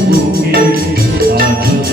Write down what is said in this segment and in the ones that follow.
বুকে আজ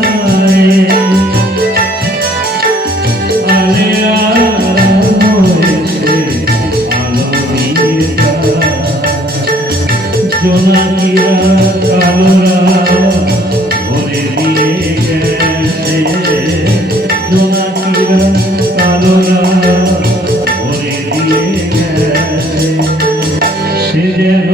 জোনাকিরা কালোরা ভরে দিয়ে গেছে জোনাকিরা কালোরা ভরে দিয়ে গেছে সে যেন